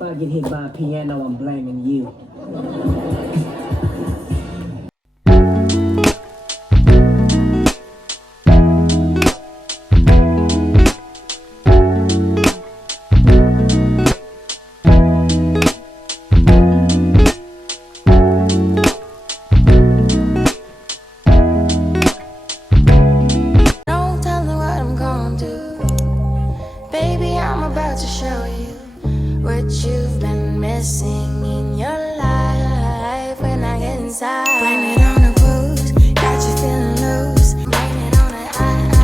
If I get hit by a piano, I'm blaming you. Don't tell me what I'm gonna do. Baby, I'm about to show you what you've been missing in your life. When I get inside, blame it on the booze, got you feeling loose. Blame it on the alcohol.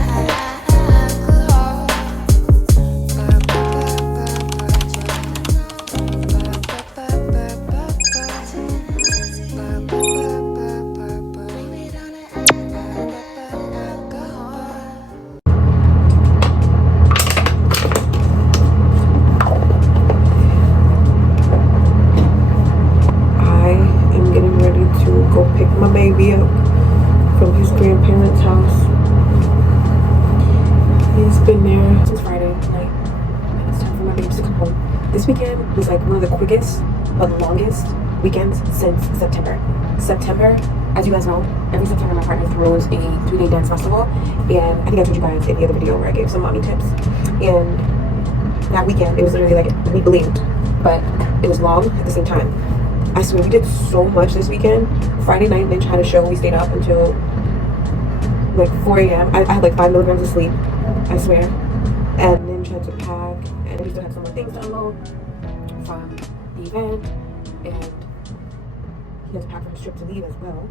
I am getting ready to go pick my baby up from his grandparents' house. He's been there since Friday night, and it's time for my baby to come home. This weekend was like one of the quickest but longest weekends since September. September, as you guys know, every September my partner throws a 3-day dance festival, and I think I told you guys in the other video where I gave some mommy tips. And that weekend, it was literally like we blinked, but it was long at the same time. I swear we did so much this weekend. Friday night, Lynch had a show. We stayed up until like 4 a.m. I had like 5 milligrams of sleep, I swear. And Lynch had to pack, and we still had some more things to unload from the event. And he had to pack for his trip to leave as well.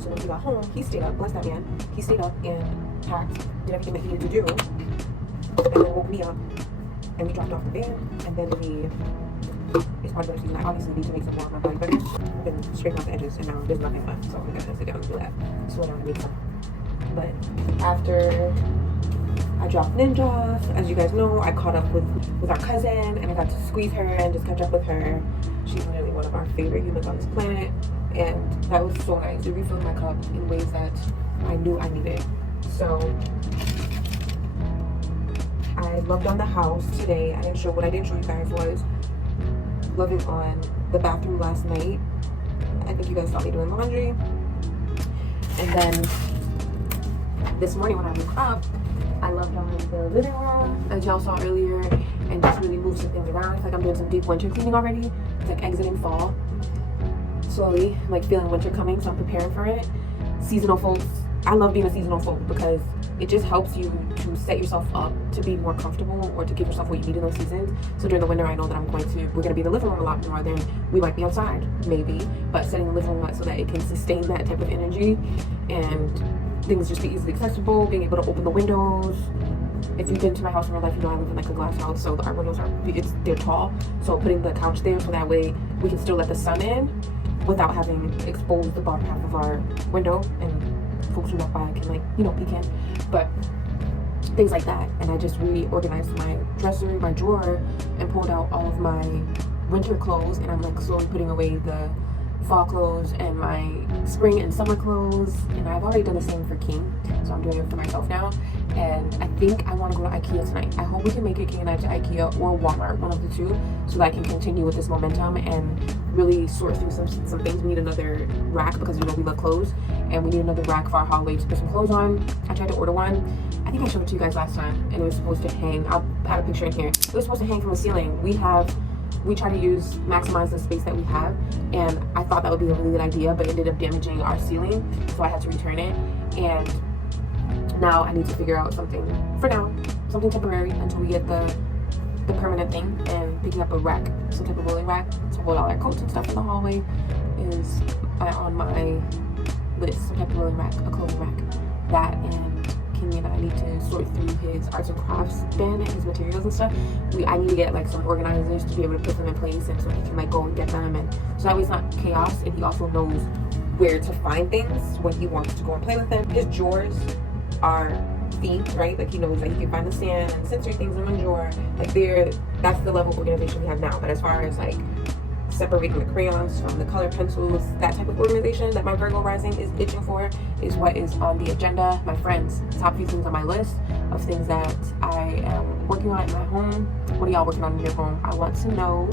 So when he got home, he stayed up. Bless that man. He stayed up and packed, did everything that he needed to do, and then woke me up. And we dropped off the van, and then we. It's part of the season. I obviously need to make some more of my body better. I've been straightening off the edges, and now there's nothing left, so I'm gonna sit down and do that. Slow down and make some. But after I dropped Ninja off, as you guys know, I caught up with our cousin, and I got to squeeze her and just catch up with her. She's literally one of our favorite humans on this planet, and that was so nice. It refilled my cup in ways that I knew I needed. So I loved on the house today. What I didn't show you guys was loving on the bathroom last night. I think you guys saw me doing laundry. And then this morning when I woke up, I loved on the living room, as y'all saw earlier, and just really moved some things around. It's like I'm doing some deep winter cleaning already. It's like exiting fall slowly, like feeling winter coming, so I'm preparing for it. Seasonal folks, I love being a seasonal folk because it just helps you to set yourself up to be more comfortable or to give yourself what you need in those seasons. So during the winter, I know that we're gonna be in the living room a lot more than we might be outside, maybe. But setting the living room up so that it can sustain that type of energy and things just be easily accessible, being able to open the windows. If you've been to my house in real life, you know I live in like a glass house, so our windows they're tall. So putting the couch there so that way we can still let the sun in without having exposed the bottom half of our window, and folks who walk by can peek in. But things like that. And I just reorganized my dresser, my drawer, and pulled out all of my winter clothes, and I'm like slowly putting away the fall clothes and my spring and summer clothes. And I've already done the same for King, so I'm doing it for myself now. And I think I want to go to IKEA tonight. I hope we can make it King and I to IKEA or Walmart, one of the two, so that I can continue with this momentum and really sort through some things. We need another rack because we love clothes, and we need another rack for our hallway to put some clothes on. I tried to order one. I think I showed it to you guys last time, and it was supposed to hang. I'll add a picture in here. It was supposed to hang from the ceiling. We try to maximize the space that we have, and I thought that would be a really good idea, but it ended up damaging our ceiling, so I had to return it. And now I need to figure out something for now, something temporary until we get the permanent thing. And picking up a rack, some type of rolling rack to hold all our coats and stuff in the hallway is on my list. Some type of rolling rack, a clothing rack. That, and Kimmy and I need to sort through his arts and crafts bin and his materials and stuff. I need to get like some organizers to be able to put them in place, and so he can like go and get them, and so that way it's not chaos, and he also knows where to find things when he wants to go and play with them. His drawers are themed, right? Like he knows that he can find the sand and sensory things in one drawer. Like that's the level of organization we have now. But as far as like separating the crayons from the colored pencils, that type of organization that my Virgo rising is itching for is what is on the agenda. My friends, top few things on my list of things that I am working on in my home. What are y'all working on in your home? I want to know.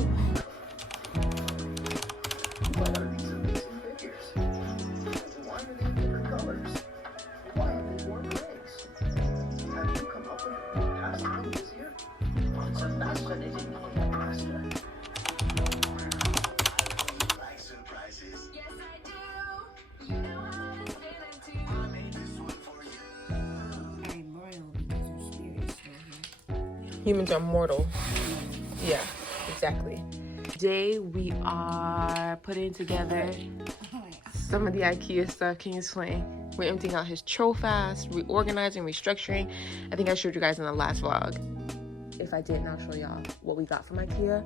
Humans are mortal. Yeah, exactly. Today we are putting together some of the IKEA stuff King is playing. We're emptying out his Trofast, reorganizing, restructuring. I think I showed you guys in the last vlog. If I didn't, I'll show y'all what we got from IKEA.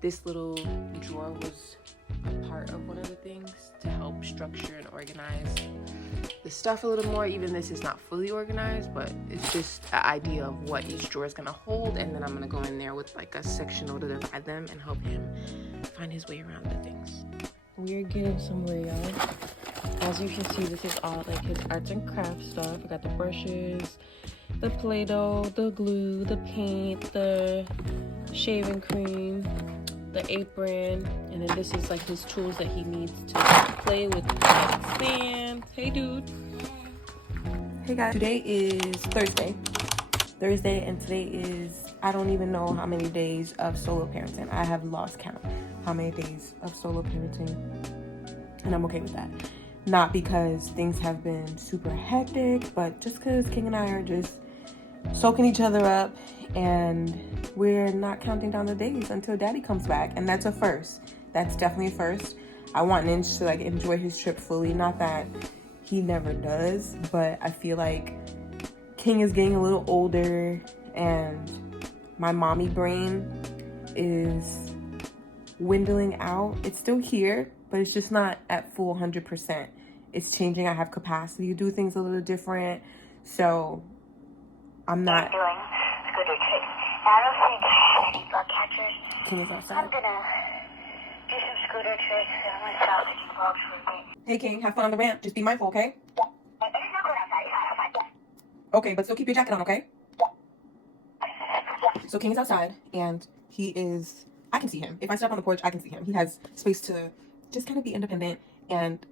This little drawer was a part of one of the things to help structure and organize the stuff a little more. Even this is not fully organized, but it's just an idea of what each drawer is gonna hold, and then I'm gonna go in there with like a sectional to divide them and help him find his way around the things. We're getting somewhere, y'all. As you can see, this is all like his arts and crafts stuff. We got the brushes, the Play-Doh, the glue, the paint, the shaving cream, the apron, and then this is like his tools that he needs to play with the stand. Hey, dude. Hey, guys. Today is Thursday, and today is, I don't even know how many days of solo parenting. I have lost count how many days of solo parenting, and I'm okay with that. Not because things have been super hectic, but just because King and I are just soaking each other up, and we're not counting down the days until Daddy comes back, and that's a first. That's definitely a first. I want Ninja to like enjoy his trip fully. Not that he never does, but I feel like King is getting a little older, and my mommy brain is dwindling out. It's still here, but it's just not at full 100%. It's changing. I have capacity to do things a little different, so I'm not doing scooter tricks. I don't think any bug catchers. King is outside. I'm gonna do some scooter tricks and I'm gonna stop taking vlogs for a bit. Hey King, have fun on the ramp. Just be mindful, okay? It's not cold outside. It's hot outside. Okay, but still keep your jacket on, okay? So King is outside, and he is, I can see him. If I step on the porch, I can see him. He has space to just kind of be independent and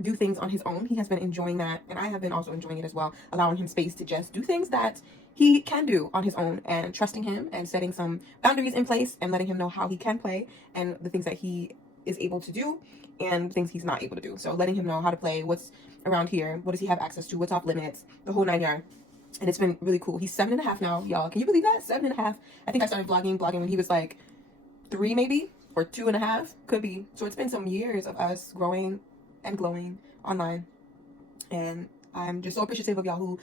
do things on his own. He has been enjoying that, and I have been also enjoying it as well, allowing him space to just do things that he can do on his own, and trusting him and setting some boundaries in place and letting him know how he can play and the things that he is able to do and things he's not able to do. So letting him know how to play, what's around here, what does he have access to, what's off limits, the whole 9 yards. And it's been really cool. He's 7.5 now, y'all. Can you believe that? 7.5. I think I started vlogging when he was like 3 maybe, or 2.5, could be. So it's been some years of us growing and glowing online, and I'm just so appreciative of y'all who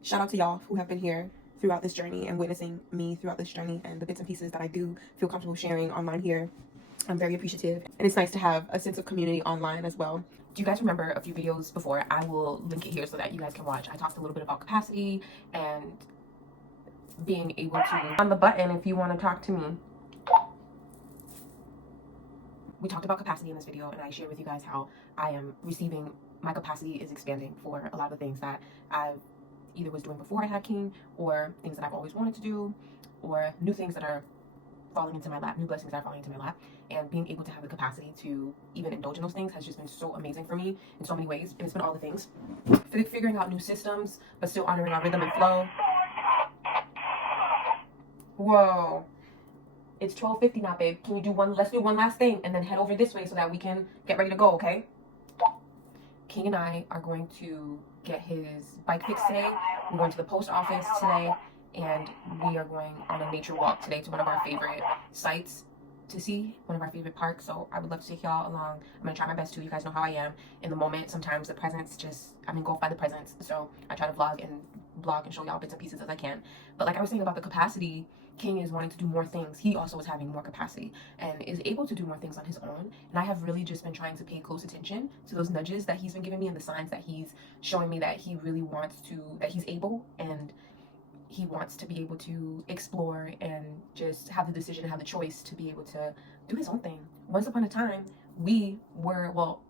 shout out to y'all who have been here throughout this journey and witnessing me throughout this journey and the bits and pieces that I do feel comfortable sharing online here. I'm very appreciative, and it's nice to have a sense of community online as well. Do you guys remember a few videos before? I will link it here so that you guys can watch. I talked a little bit about capacity and being able to on the button if you want to talk to me. We talked about capacity in this video, and I shared with you guys how I am receiving, my capacity is expanding for a lot of things that I either was doing before I had King, or things that I've always wanted to do, or new things that are falling into my lap, new blessings that are falling into my lap. And being able to have the capacity to even indulge in those things has just been so amazing for me in so many ways. And it's been all the things. Figuring out new systems, but still honoring our rhythm and flow. Whoa. It's 12:50 now, babe. Can you do let's do one last thing and then head over this way so that we can get ready to go, okay? King and I are going to get his bike fixed today. We're going to the post office today, and we are going on a nature walk today to one of our favorite sites to see, one of our favorite parks. So I would love to take y'all along. I'm gonna try my best to. You guys know how I am in the moment. Sometimes the presents just, I'm engulfed by the presents. So I try to vlog and show y'all bits and pieces as I can. But like I was saying about the capacity, King is wanting to do more things. He also is having more capacity and is able to do more things on his own. And I have really just been trying to pay close attention to those nudges that he's been giving me and the signs that he's showing me that he really wants to, that he's able and he wants to be able to explore and just have the decision and have the choice to be able to do his own thing. Once upon a time, we were, well,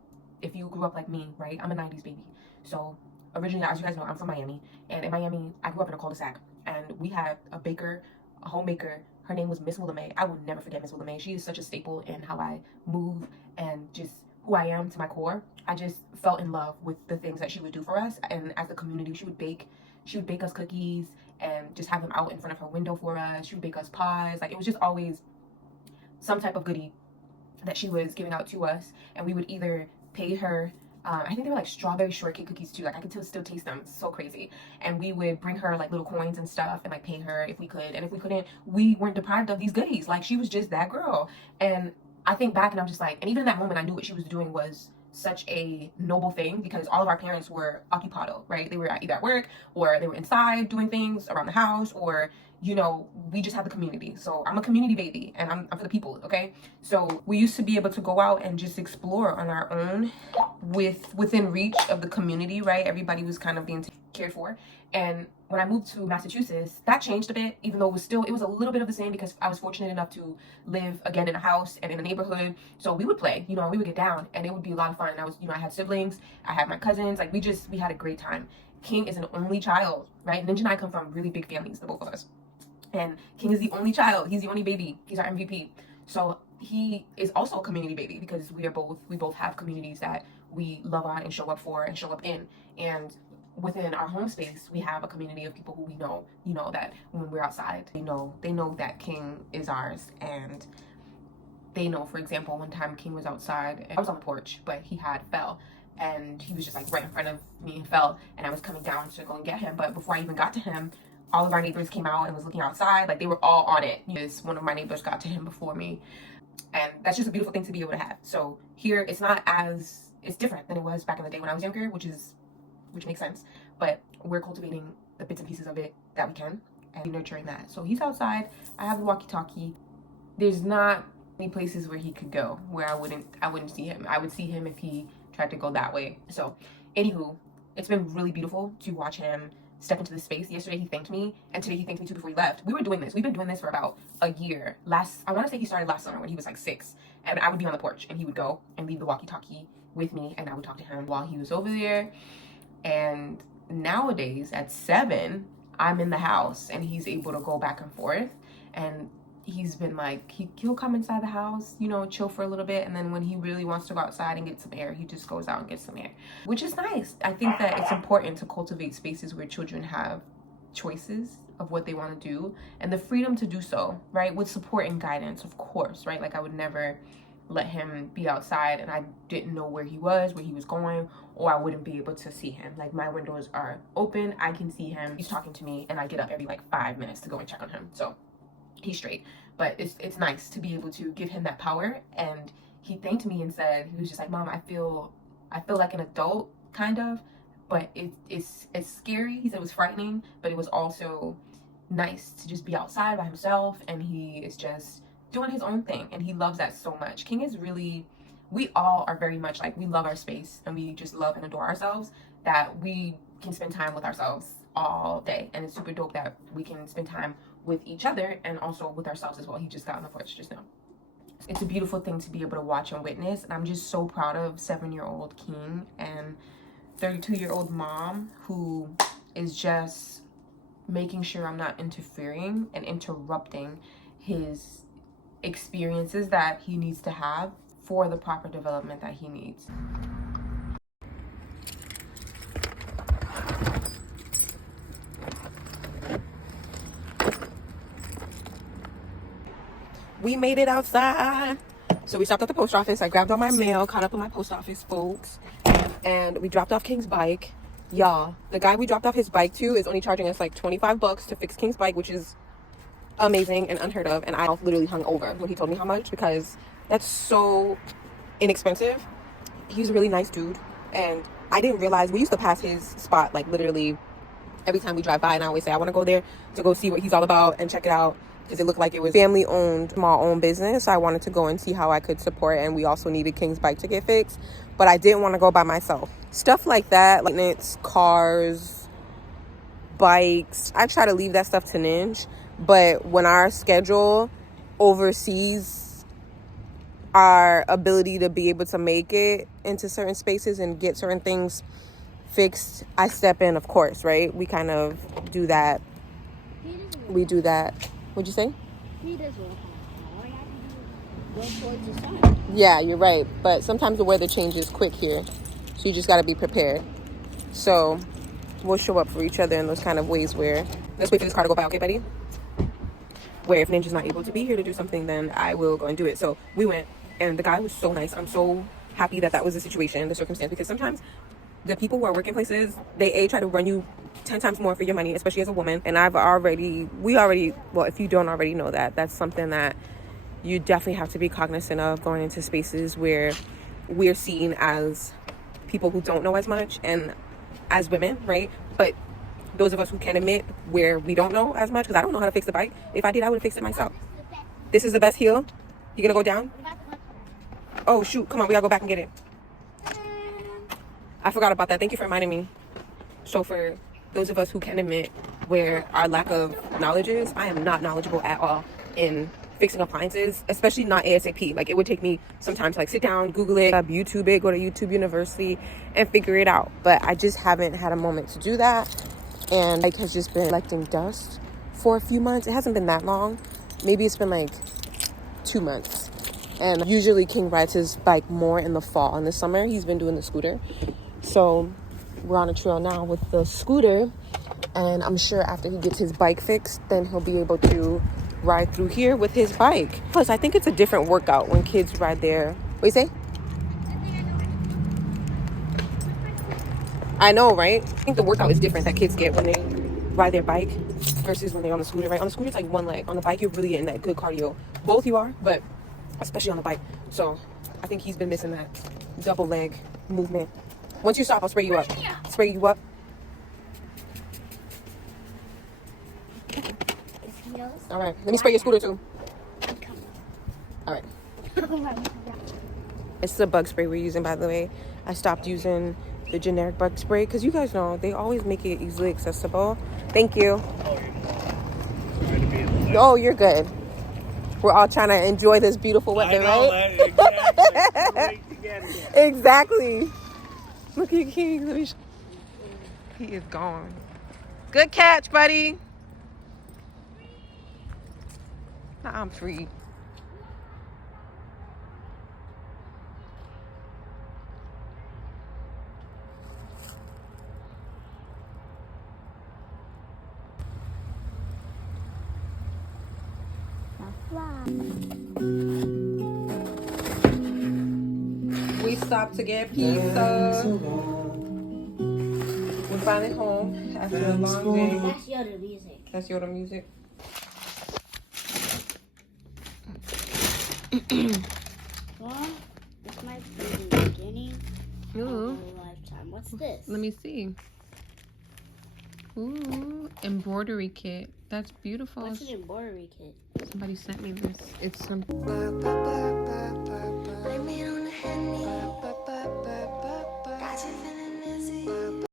if you grew up like me, right? I'm a 90s baby. So originally, as you guys know, I'm from Miami. And in Miami, I grew up in a cul-de-sac. And we had a baker, a homemaker. Her name was Miss Willamay. I will never forget Miss Willamay. She is such a staple in how I move and just who I am to my core. I just fell in love with the things that she would do for us. And as a community, she would bake us cookies and just have him out in front of her window for us. She would bake us pies. Like, it was just always some type of goodie that she was giving out to us, and we would either pay her. I think they were like strawberry shortcake cookies too. Like, I could still taste them. It's so crazy. And we would bring her like little coins and stuff and like pay her if we could. And if we couldn't, we weren't deprived of these goodies. Like, she was just that girl. And I think back and I'm just like, and even in that moment, I knew what she was doing was such a noble thing, because all of our parents were occupado, right? They were either at work or they were inside doing things around the house, or, you know, we just had the community. So I'm a community baby, and I'm for the people, okay? So we used to be able to go out and just explore on our own within reach of the community, right? Everybody was kind of being cared for. And when I moved to Massachusetts, that changed a bit, even though it was a little bit of the same, because I was fortunate enough to live again in a house and in a neighborhood. So we would play, you know, we would get down, and it would be a lot of fun. And I was, you know, I had siblings, I had my cousins, like we had a great time. King is an only child, right? Ninja and I come from really big families, the both of us. And King is the only child. He's the only baby. He's our MVP. So he is also a community baby, because we both have communities that we love on and show up for and show up in. And within our home space, we have a community of people who we know, you know, that when we're outside, they know that King is ours. And they know, for example, one time King was outside and I was on the porch, but he had fell. And he was just like right in front of me and fell. And I was coming down to go and get him. But before I even got to him, all of our neighbors came out and was looking outside. Like, they were all on it. Because one of my neighbors got to him before me. And that's just a beautiful thing to be able to have. So here, it's different than it was back in the day when I was younger, which makes sense. But we're cultivating the bits and pieces of it that we can and nurturing that. So he's outside. I have the walkie-talkie. There's not many places where he could go where I wouldn't see him. I would see him if he tried to go that way. So anywho, it's been really beautiful to watch him step into this space. Yesterday he thanked me, and today he thanked me too before he left. We've been doing this for about a year. I want to say he started last summer when he was like 6, and I would be on the porch and he would go and leave the walkie-talkie with me, and I would talk to him while he was over there. And nowadays at 7, I'm in the house and he's able to go back and forth, and he's been like, he'll come inside the house, you know, chill for a little bit, and then when he really wants to go outside and get some air, he just goes out and gets some air, which is nice. I think that it's important to cultivate spaces where children have choices of what they want to do and the freedom to do so, right, with support and guidance, of course, right? Like, I would never let him be outside and I didn't know where he was going, or I wouldn't be able to see him. Like, my windows are open, I can see him, he's talking to me, and I get up every like 5 minutes to go and check on him. So he's straight. But it's nice to be able to give him that power. And he thanked me and said, he was just like, Mom, I feel like an adult, kind of, but it's scary. He said it was frightening, but it was also nice to just be outside by himself, and he is just doing his own thing, and he loves that so much. King is really, we all are very much like, we love our space and we just love and adore ourselves, that we can spend time with ourselves all day. And it's super dope that we can spend time with each other and also with ourselves as well. He just got on the porch just now. It's a beautiful thing to be able to watch and witness, and I'm just so proud of 7-year-old King and 32-year-old mom, who is just making sure I'm not interfering and interrupting his experiences that he needs to have for the proper development that he needs. We made it outside. So we stopped at the post office. I grabbed all my mail, caught up with my post office folks, and we dropped off King's bike. Y'all, the guy we dropped off his bike to is only charging us like $25 to fix King's bike, which is amazing and unheard of. And I literally hung over when he told me how much, because that's so inexpensive. He's a really nice dude, and I didn't realize, we used to pass his spot like literally every time we drive by, and I always say I want to go there to go see what he's all about and check it out, because it looked like it was family owned, small owned business. I wanted to go and see how I could support, and we also needed King's bike to get fixed, but I didn't want to go by myself. Stuff like that, like it's cars, bikes, I try to leave that stuff to Ninja, but when our schedule oversees our ability to be able to make it into certain spaces and get certain things fixed, I step in, of course, right? We kind of do that. We do that. What'd you say? He does walk. All I have to do is go towards the sun. Yeah, you're right. But sometimes the weather changes quick here, so you just got to be prepared. So we'll show up for each other in those kind of ways where, let's wait for this car to go by, okay, buddy? Where if Ninja's not able to be here to do something, then I will go and do it. So we went, and the guy was so nice. I'm so happy that that was the situation, the circumstance, because sometimes the people who are working places, they try to run you 10 times more for your money, especially as a woman. And well, if you don't already know that, that's something that you definitely have to be cognizant of going into spaces where we're seen as people who don't know as much and as women, right? But those of us who can admit where we don't know as much, because I don't know how to fix the bike. If I did, I would have fixed it myself. This is the best heel? You gonna go down? Oh shoot, come on, we gotta go back and get it. I forgot about that. Thank you for reminding me. So for those of us who can admit where our lack of knowledge is, I am not knowledgeable at all in fixing appliances, especially not ASAP. Like, it would take me some time to like sit down, Google it, YouTube it, go to YouTube University and figure it out. But I just haven't had a moment to do that. And like has just been collecting dust for a few months. It hasn't been that long. Maybe it's been like 2 months. And usually King rides his bike more in the fall. In the summer, he's been doing the scooter. So we're on a trail now with the scooter. And I'm sure after he gets his bike fixed, then he'll be able to ride through here with his bike. Plus, I think it's a different workout when kids ride there. What do you say? I know, right? I think the workout is different that kids get when they ride their bike versus when they're on the scooter, right? On the scooter, it's like one leg. On the bike, you're really getting that good cardio. Both you are, but especially on the bike. So I think he's been missing that double leg movement. Once you stop, I'll spray you up. Spray you up. All right. Let me spray your scooter too. All right. It's the bug spray we're using, by the way. I stopped using the generic bug spray because you guys know they always make it easily accessible. Thank you. Oh, you're good. We're all trying to enjoy this beautiful weather, right? Exactly. Look at King. Let me he is gone. Good catch, buddy. Nah, I'm free. We stopped to get pizza. We're finally home after a long day. That's Yoda music. That's Yoda music. Well, this might be the beginning of a lifetime. What's this? Let me see. Ooh, embroidery kit. That's beautiful. What's an embroidery kit? Somebody sent me this. It's some